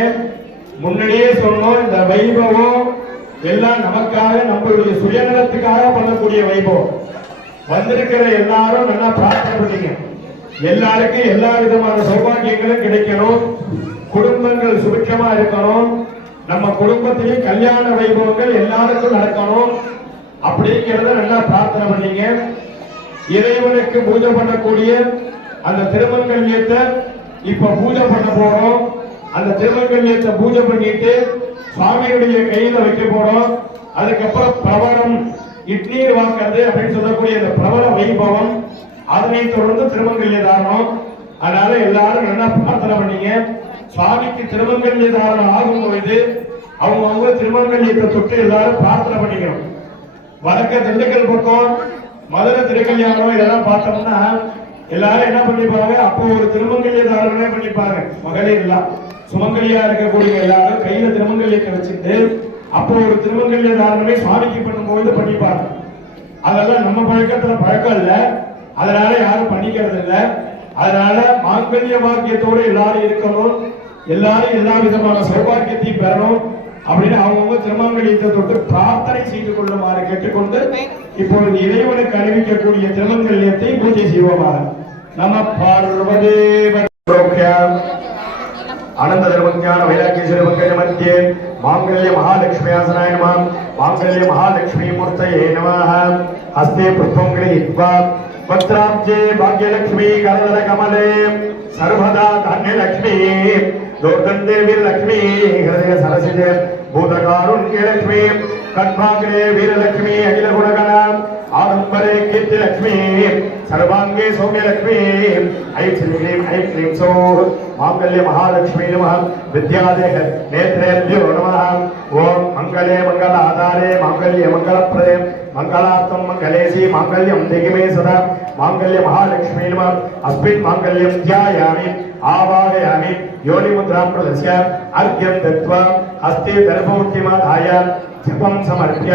முன்னாடியே சொன்னோம், இந்த வைபவம் எல்லாம் நமக்காக, நம்மளுடைய சுயநலத்துக்காக பண்ணக்கூடிய வைபவம். வந்திருக்கிற எல்லாரும் நல்லா பிரார்த்தனை பண்ணீங்க, எல்லாருக்கும் எல்லா விதமான சௌபாகியங்களும் கிடைக்கணும், குடும்பங்கள் சுபிட்சமா இருக்கணும், நம்ம குடும்பத்திலேயும் கல்யாண வைபவங்கள் எல்லாருக்கும் நடக்கணும் அப்படிங்கிறத நல்லா பிரார்த்தனை பண்ணீங்க. இறைவனுக்கு பூஜை பண்ணக்கூடிய அந்த திருமங்கல்யத்தை இப்ப பூஜை பண்ண போறோம். அந்த திருமங்கல்யத்தை பூஜை பண்ணிட்டு சுவாமியுடைய கையில வைக்க போறோம். அதுக்கப்புறம் பிரவரம் இட்நீர் வாக்குறது அப்படின்னு சொல்லக்கூடிய அந்த பிரபல வைபவம், அதனை தொடர்ந்து திருமங்கல்ய தாரணம். அதனால எல்லாரும் நல்லா பிரார்த்தனை பண்ணீங்க. சுவாமிக்கு திருமங்கல்ய தாரணம் ஆகும் பொழுது அவங்க திருமங்கல்யத்தை தொட்டு எல்லாரும் பிரார்த்தனை பண்ணிக்கணும். வடக்க திண்டுக்கல் பக்கம் மதுரை திருக்கல்யாணம் இதெல்லாம் பார்த்தோம்னா எல்லாரும் என்ன பண்ணிப்பாங்க, அப்போ ஒரு திருமங்கல்ய தாரணமே பண்ணிப்பாங்க. மகளிர் எல்லாம் சுமங்கலியா இருக்கக்கூடிய எல்லாரும் கையில திருமங்கல்யத்தை வச்சுட்டு அப்போ ஒரு திருமங்கல்ய தாரணமே சுவாமிக்கு பண்ணும்போது பண்ணிப்பாங்க. அதெல்லாம் நம்ம பழக்கத்துல பழக்கம் இல்ல, அதனால யாரும் பண்ணிக்கிறது இல்ல. அதனால மாங்கல்ய பாக்கியத்தோடு எல்லாரும் இருக்கணும், எல்லாரும் எல்லா விதமான சௌபாகியத்தையும் பெறணும் அப்படின்னு அவங்கவுங்க திருமங்கல்யத்தை தொட்டு பிரார்த்தனை செய்து கொள்ளுமாறு கேட்டுக்கொண்டு இப்பொழுது இறைவனுக்கு அறிவிக்கக்கூடிய திருமங்கல்யத்தை பூஜை செய்வோமாக. நம பார்வதேவ அனந்த தர்மஞான வைராக்கியேஸ்வர பங்கஜ மத்தியே மாங்கல்ய மகாலட்சுமி ஆசனாய நமः. மாங்கல்ய மகாலட்சுமி மூர்த்தயே நமः. ஹஸ்தே புஷ்பம் கிரஹீத்வா வக்த்ராப்ஜே பாக்யலட்சுமி கரதல கமலே சர்வதா தான்யலட்சுமி दोर्दंडे वीरलक्ष्मी हृदय सरसिजे भूतकारुण्य लक्ष्मी कण्ठाग्रे वीरलक्ष्मी अखिल गुणगण आडंबरे कीर्ति लक्ष्मी सर्वांगे सौम्य लक्ष्मी ऐं क्लीं सौः मांगल्य महालक्ष्मी नमः. विद्यादेह नेत्रेभ्यो नमः. ओम मंगले मंगलाधारे मांगल्य मंगलप्रदे मंगलार्थं मंगलेशी मांगल्यं देहि सदा. मांगल्य महालक्ष्मी नमः. अस्मिन् मांगल्यं ध्यायामि आवाहयामि. योनि मुद्रां प्रदर्श्य अर्घ्यं दत्त्वा हस्ते दर्भमुख्यमाधाय जपं समर्प्य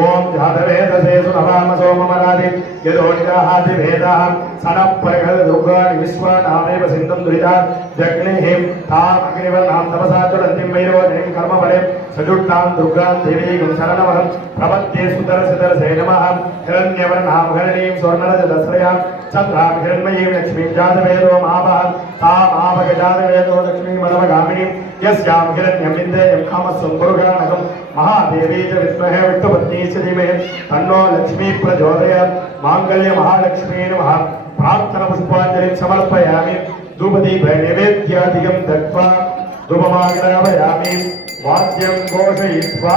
ओम जातवेदसे सुनवाम सोममरादि यदोनिदाहादि वेदाः सनपरिहल दुर्गाणि विश्वानामेव सिन्धुं दुरिता जग्नेः ताम् अग्निवर्णां तपसा ज्वलन्तीं वैरोजनीं कर्मफले सजुष्टां दुर्गां देवीं शरणमहं प्रपद्ये सुदर्शदर्शे नमः. हिरण्यवर्णां हरिणीं स्वर्णरजतश्रयां चन्द्रां हिरण्मयीं लक्ष्मीं जातवेदो मावः ताम् आवगजातवेदो लक्ष्मीमनवगामिनीं यस्यां हिरण्यं विन्देयं कामस्वं गुरुगणकं महादेवी च विद्महे विष्णुपत्नी च धीमहि तन्नो लक्ष्मी प्रचोदयात्. मांगल्य महालक्ष्मी नमः. प्रार्थना पुष्पाञ्जलिं समर्पयामि. धूपदीप नैवेद्यादिकं दत्त्वा धूपमाग्रापयामि. वाद्यं घोषयित्वा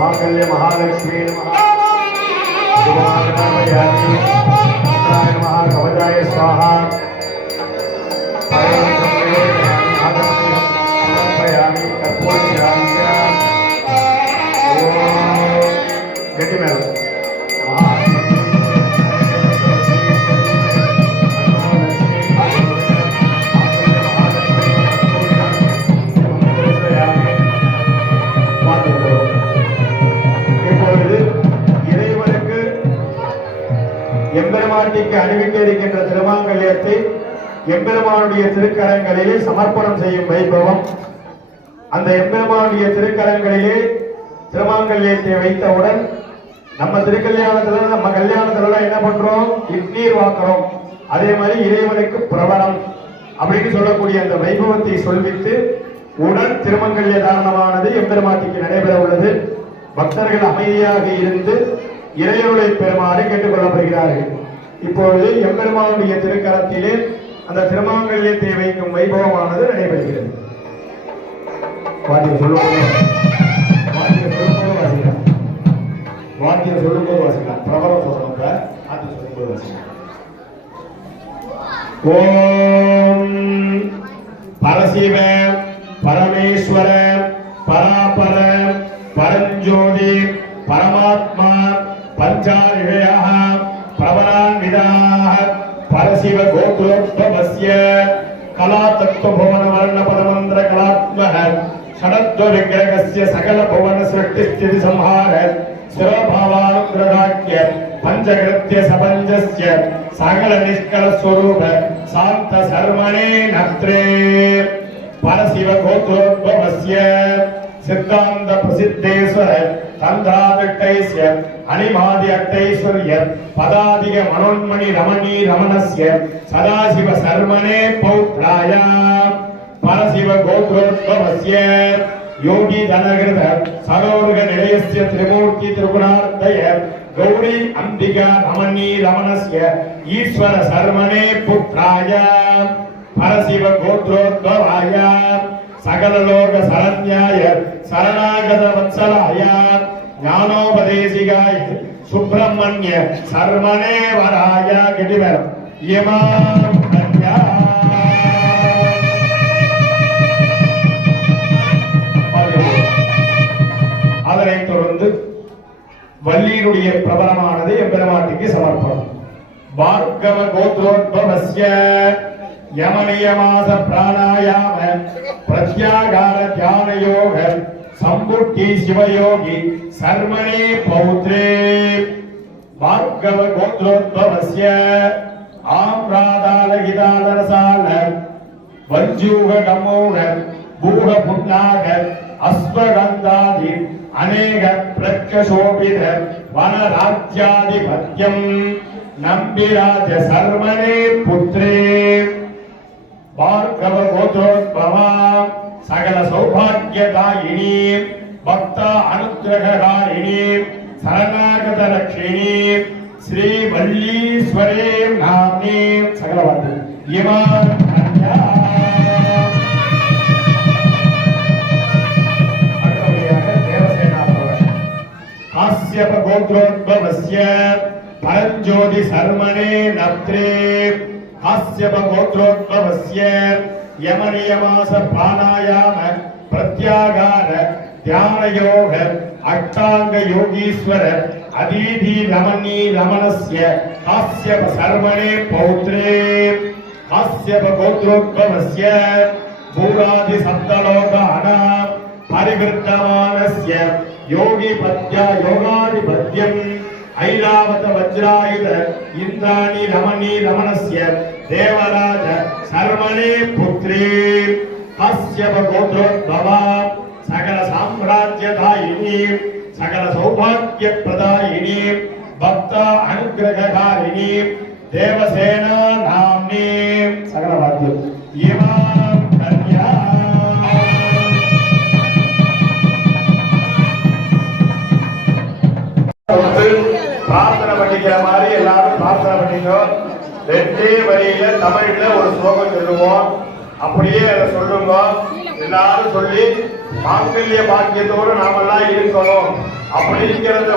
मांगल्य महालक्ष्मी नमः. शुभमागतामयामि. पुत्राय नमः. कवचाय स्वाहा. समर्पयामि. कर्पूरज्वाल्य. ओम गतिमेल எம்பெருமாட்டிக்கு அணிவிக்க இருக்கின்ற திருமாங்கல்யத்தை எம்பெருமானுடைய திருக்கரங்களிலே சமர்ப்பணம் செய்யும் வைபவம். அந்த எம்பெருமானுடைய திருக்கரங்களிலே திருமாங்கல்யத்தை வைத்தவுடன் நம்ம திருக்கல்யாணத்துல நம்ம கல்யாணத்துல என்ன பண்றோம்? இட்நீர் வாக்குறோம். அதே மாதிரி இறைவனுக்கு பிரபலம் அப்படின்னு சொல்லக்கூடிய அந்த வைபவத்தை சொல்வித்து உடன் திருமங்கல்ய தாரணமானது எம்பெருமாட்டிக்கு நடைபெற உள்ளது. பக்தர்கள் அமைதியாக இருந்து இறைவனை பெறுமாறு கேட்டுக் கொள்ளப்படுகிறார்கள். இப்பொழுது எம்பெருமானுடைய திருக்கரத்திலே அந்த திருமாங்கல்யத்தை வைக்கும் வைபவமானது நடைபெறுகிறது. வாத்தியம் சொல்லும்போது வாசிக்கலாம். பிரபலம் சொல்லணும். சொல்லும்போது வாசிக்கலாம். ஓம் பரசிவ பரமேஸ்வர பராபர பரஞ்சோதி பரமாத்மா பஞ்சாரிஷயः பிரபலான்விதாः பரசிவ கோத்ரோத்பவஸ்ய கலாதத்துவபுவன வர்ண பதமந்திர கலாத்மக ஷடத்வ விக்கிரகஸ்ய சகல புவன சிருஷ்டி ஸ்திதி சம்ஹார சிவபாவானுகிரகாக்கிய பஞ்சகிருத்ய சபஞ்சஸ்ய சகல நிஷ்கல ஸ்வரூப சாந்த சர்மணே நத்ரே பரசிவ கோத்ரோத்பவஸ்ய சித்தாந்த பிரசித்தேஸ்வர தந்திராதிஷ்டைஸ்ய அனிமாதி அட்டைஸ்வர்ய பதாதிக மனோன்மணி ரமணீ ரமணஸ்ய சதாசிவ சர்மணே பௌத்ராய பரசிவ கோத்ரோத்பவஸ்ய யோகி தனகிருத சரோர்க நிலையஸ்ய திரிமூர்த்தி திரிகுணார்த்தய கௌரி அம்பிகா ரமணீ ரமணஸ்ய ஈஸ்வர சர்மணே புத்ராய பரசிவ கோத்ரோத்பவாய சகல லோக சரண்யாய சரணாகத வத்சலாய ஞானோபதேசிகாய சுப்பிரமணிய சர்மணே வராய கெடிவர் இமாம் கன்யா. அதனைத் தொடர்ந்து வள்ளியினுடைய பிரபலமானது எம்பெருமாட்டிக்கு சமர்ப்பணம். பார்கவ கோத்ரோத்பவஸ்ய யமனியமாச பிராணாயாம பிரத்யாகார தியான யோக சம்புட்டி சிவயோகி சர்மணே பௌத்ரே பார்கவ கோத்ரோத்பவஸ்ய ஆம்ராதாலகிதாதரசால வஞ்சூக கமோக பூக புன்னாக அஸ்வகந்தாதி அநேக பிரத்யசோபித வனராஜ்யாதிபத்யம் நம்பிராஜ சர்மணே புத்ரே பார்கவ கோத்ரோத்பவா சகல சௌபாகியதாயினி பக்த அனுக்கிரகாரிணி சரணாகத லக்ஷ்மிணி ஸ்ரீ வள்ளீஸ்வரே நாம்னி சகலவாதி இமாம் கன்யா. காஸ்யப கோத்ரோத்பவஸ்ய பரஞ்சோதி சர்மணே நப்த்ரே காஸ்யப கோத்ரோத்பவஸ்ய யமனியமாச பிராணாயாம பிரத்யாகார தியான யோக அஷ்டாங்க யோகீஸ்வர அதீதி ரமணீ ரமணஸ்ய காஸ்யப சர்மணே பௌத்ரே காஸ்யப கோத்ரோத்பவஸ்ய பூராதி சப்தலோகானாம் பரிவிருத்தமானஸ்ய யோகி பத்யா யோகாதிபத்யம் ஐராவத வஜ்ராயுத இந்திராணி ரமணீ ரமணஸ்ய தேவராஜ சர்மணே புத்ரே காஸ்யப கோத்ரோத்பவா சகல சாம்ராஜ்யதாயினி சகல சௌபாகிய பிரதாயினி பக்த அனுக்கிரகாரிணி தேவசேனா நாம்னி சகல வாத்தியம் இமாம் கன்யா. பிரார்த்தனை பண்ணிக்கிற மாதிரி எல்லாரும் பிரார்த்தனை பண்ணிக்கோ. ரெண்டே வரியில தமிழ்ல ஒரு ஸ்லோகம் சொல்லுவோம். அப்படியே அதை சொல்லுங்க. எல்லாரும் சொல்லி மாங்கல்ய பாக்கியத்தோடு நாமெல்லாம் இருக்கணும் அப்படிங்கிறத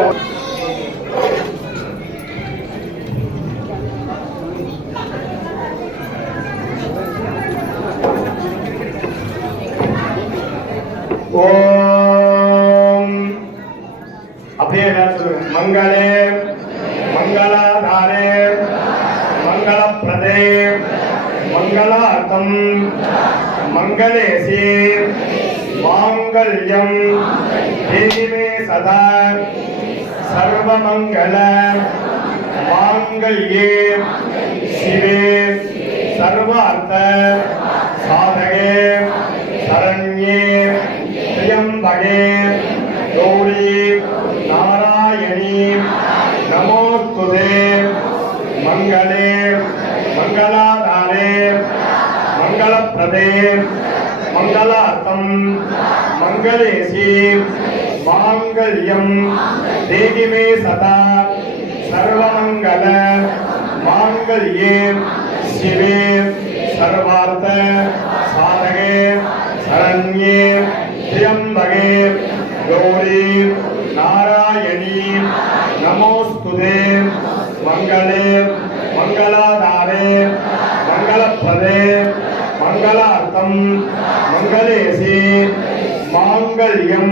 ஓம் அப்படியே எல்லாரும் சொல்லுங்க. மங்களே மங்களாதாரே மங்களப்பிரதே மங்களார்த்தம் மங்களேசி மாங்கல்யம் தேவி மே சதா சர்வமங்கள மாங்கல்ய मांगल्ये शिवे सर्वार्थ साधके शरण्ये त्र्यंबके गौरी नारायणी नमोस्तुते मंगले मंगलाधारे मंगलप्रदे मंगलार्थम मंगलेशी मांगल्यम देहि मे सदा सर्वमंगल मांगल्ये शिवे सर्वार्थ साधके शरण्ये त्र्यंबके गौरी नारायणी नमोस्तुते मंगले मंगलाधारे मंगलप्रदे मंगलार्थम मंगलेशी मांगल्यम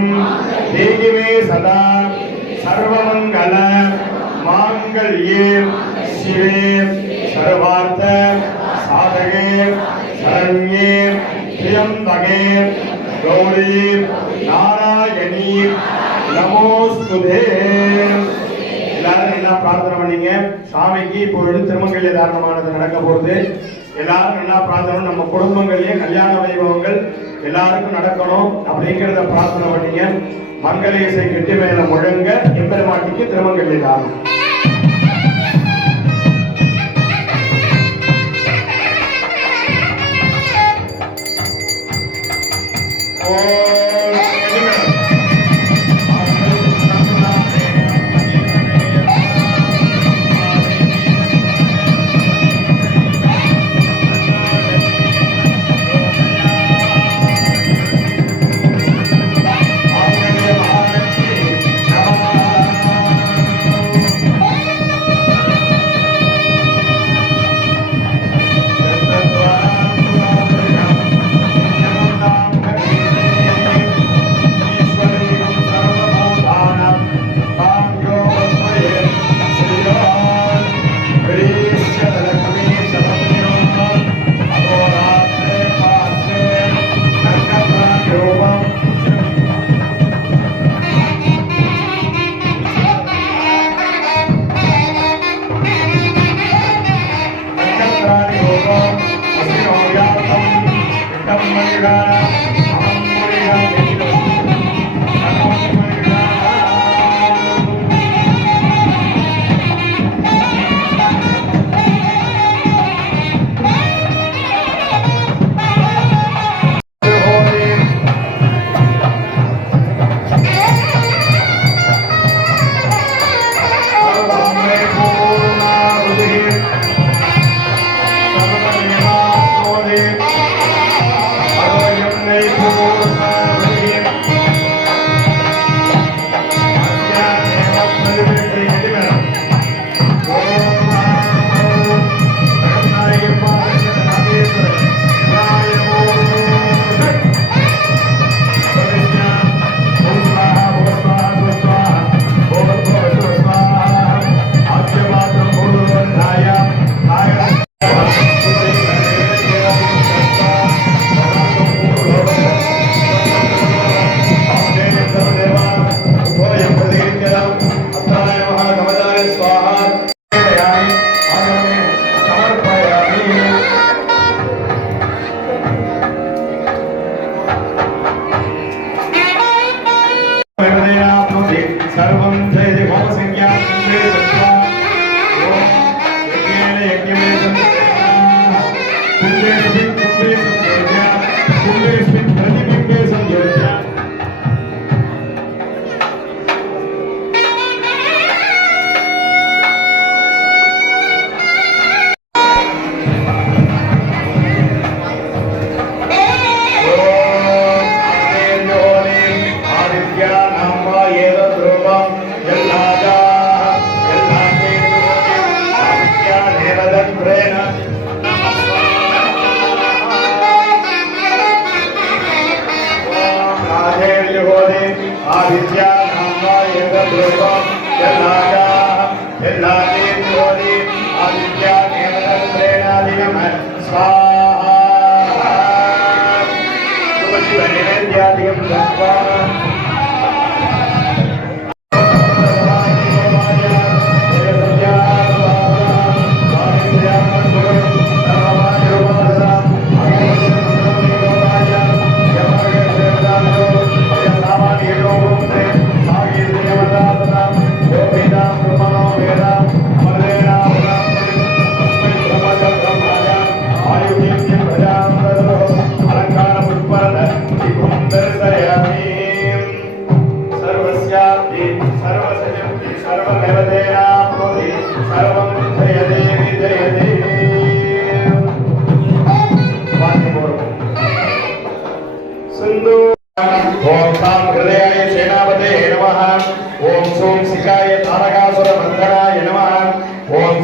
देहि मे सदा सर्वमंगल मांगल्ये शिवे सर्वार्थ साधके शरण्ये त्र्यंबके गौरी नारायणी நமோஸ்துதே. எல்லாரும் என்ன பிரார்த்தனை பண்ணீங்க? சாமிக்கு இப்பொழுது திருமங்கல்ய தாரணமானது நடக்க போகுது. எல்லாரும் என்ன பிரார்த்தனை, நம்ம குடும்பங்களிலே கல்யாண வைபவங்கள் எல்லாருக்கும் நடக்கணும் அப்படிங்கிறத பிரார்த்தனை பண்ணீங்க. மங்களேசை கெட்டி மேல முழங்க எம்பெருமாட்டிக்கு திருமங்கல்ய தாரணம்.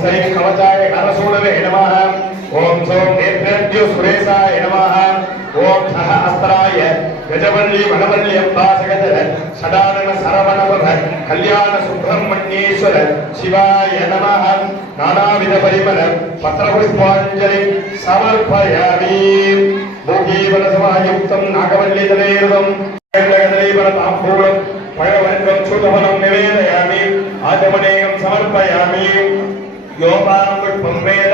सैः कवचाय हरसूडवे नमः ॐ सौं नेत्रेभ्यो सुरेशाय नमः ॐ सह अस्त्राय गजवल्ली वनवल्ल्यम्बासगदल षडानन सरवणभव कल्याण सुब्रह्मण्येश्वर शिवाय नमः नानाविध परिमल पत्रपुष्पाञ्जलिं समर्पयामि भूगीवनसमायुक्तं नागवल्लीतलेरुदं ताम्बूलं पयवर्गं क्षुतफलं निवेदयामि आचमनेयं समर्पयामि योपां पुष्पं वेद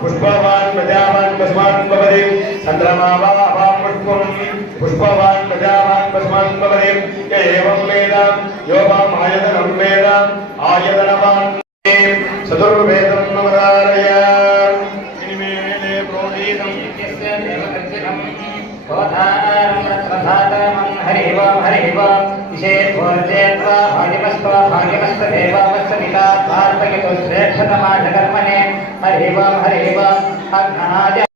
पुष्पवान् प्रजावान् पशुमान् भवति चन्द्रमा वा अपां पुष्पं पुष्पवान् प्रजावान् पशुमान् भवति य एवं वेद योपाम् आयतनं वेद आयतनवान् चतुर्वेदं नमदारय इनिमेले प्रोदीतं यस्य देवकृत्यं हरि ओं विशेषोर्जेत्वा भाग्यमस्तदेवावस्तपिता प्रार्थयतु श्रेष्ठतमाजकर्मणे हरि ओं अग्नाय